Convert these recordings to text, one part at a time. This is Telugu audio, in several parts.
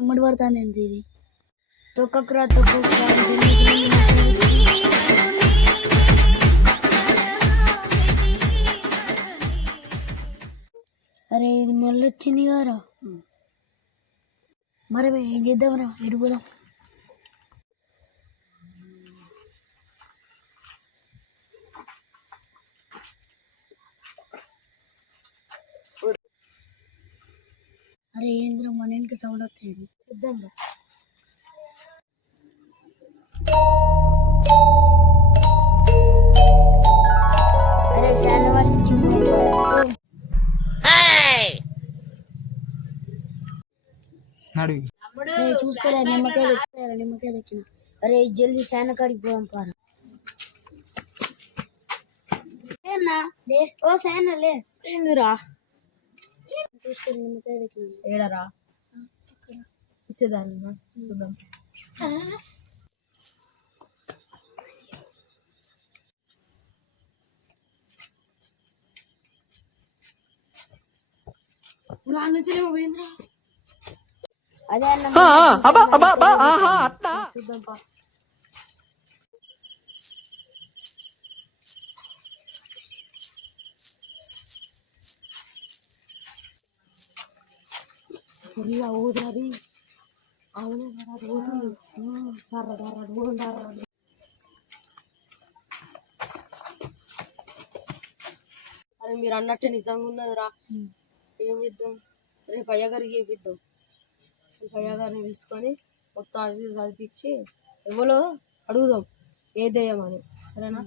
ఎమ్మడి పడుతుంది ఏంటి ఇది తొక్కకురా అరే ఇది మళ్ళీ వచ్చింది కదరా మరి ఏం చేద్దామరా ఎడుగుదాం అరే ఏంద్ర మన వెనక సౌండ్ వస్తుంది చూద్దాం రా అరే శాలవారి చూసుకోలే నిమ్మకాయ దక్కిన అరే జల్దీ శాన కాడికి పోదాం పారా ఓ శాన లే ఏందిరా చూసుకొని నిమ్మకాయ దక్కిన ఏడరా ఇచ్చేదాన్ని చూద్దాం నుంచి పోయిందిరా అదే చూద్దాంపా ఊదరాది అవునే అరే మీరు అన్నట్టే నిజంగా ఉన్నదిరా ఏం చేద్దాం రేపు అయ్యగారికి చేపిద్దాం అయ్యగారిని పిలుచుకొని మొత్తం అది చదివించి ఎవరో అడుగుదాం ఏ దెయ్యం అని సరేనా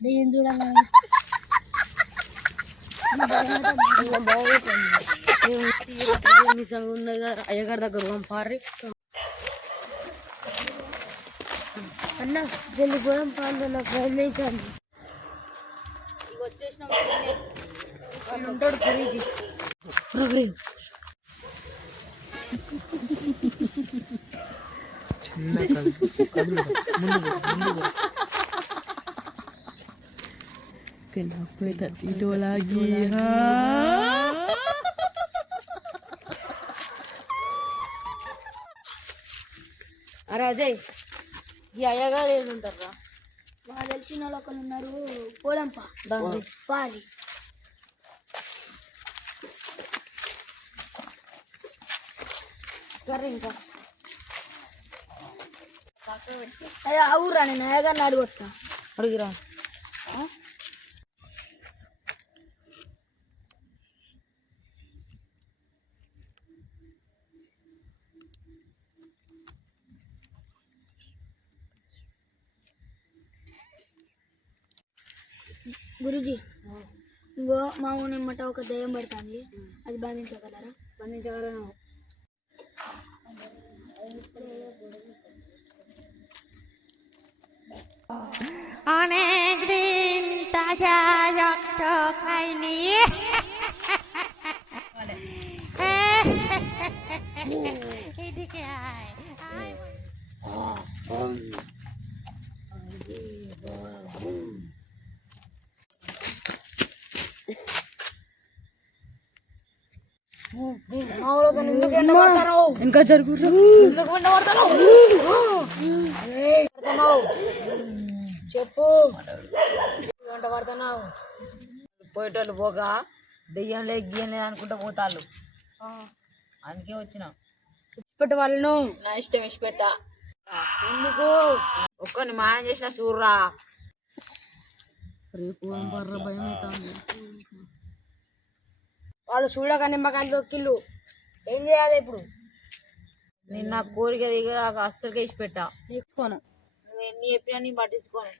దెయ్యం చూడాలి నిజంగా ఉన్నది కదా అయ్యగారి దగ్గర పంపారి అన్న జల్లి పోదాం పాలు నాకు భయమైంది ఇక వచ్చేసిన ఉంటాడు గురీజీ Kenapa tak tidur lagi? Ha? అరే అజయ్ ఈ అయ్యగారు ఏడుంటారా వాళ్ళు తెలిసిన వాళ్ళు ఒకరు ఉన్నారు పోలంపా పాలి ఇంకా అయ్యా అవురా నేను అయ్యగారిని అడుగుతా అడుగురా గురుజీ ఇంకో మా ఊనమ్మట ఒక దయ్యం పడుతుంది అది బంధించగలరా బంధించగలను অনেক দিন তাজা রক্ত খাইনি এদিকে আয় ఇంకా జరుగు చెప్పు గంట పడుతున్నావు పోయేటోళ్ళు పోగా దెయ్యం లేదు గియ్యం లేదు అనుకుంటా పోతాళ్ళు అందుకే వచ్చిన ఇప్పటి వాళ్ళను నా ఇష్టం ఇచ్చిపెట్ట ఎందుకు ఒక్కని మాయం చేసిన చూర్రా రేపు బర్ర భయం అవుతుంది వాళ్ళు చూడక నిమ్మకాయలు దొక్కిళ్ళు ఏం చేయాలి ఇప్పుడు నేను నా కోరిక దగ్గర అస్సలుగా ఇచ్చిపెట్టా నేర్చుకోను నువ్వు ఎన్ని చెప్పినా నేను పట్టించుకోను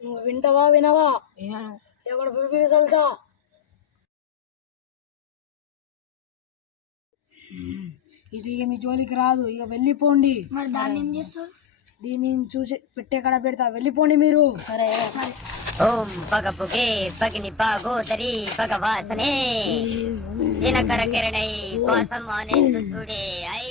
నువ్వు వింటావా వినవా వినను ఎక్కడ పురుగు చల్లుతా ఇది మీ జోలికి రాదు ఇక వెళ్ళిపోండి మరి దాన్ని ఏం చేస్తావు దీన్ని చూసి పెట్టే కాడ పెడతా వెళ్ళిపోండి మీరు సరే ఓం పగపుగే పగిని పాగోదరి భగవాతనే దినకర కిరణై పాసమానే సుడే ఐ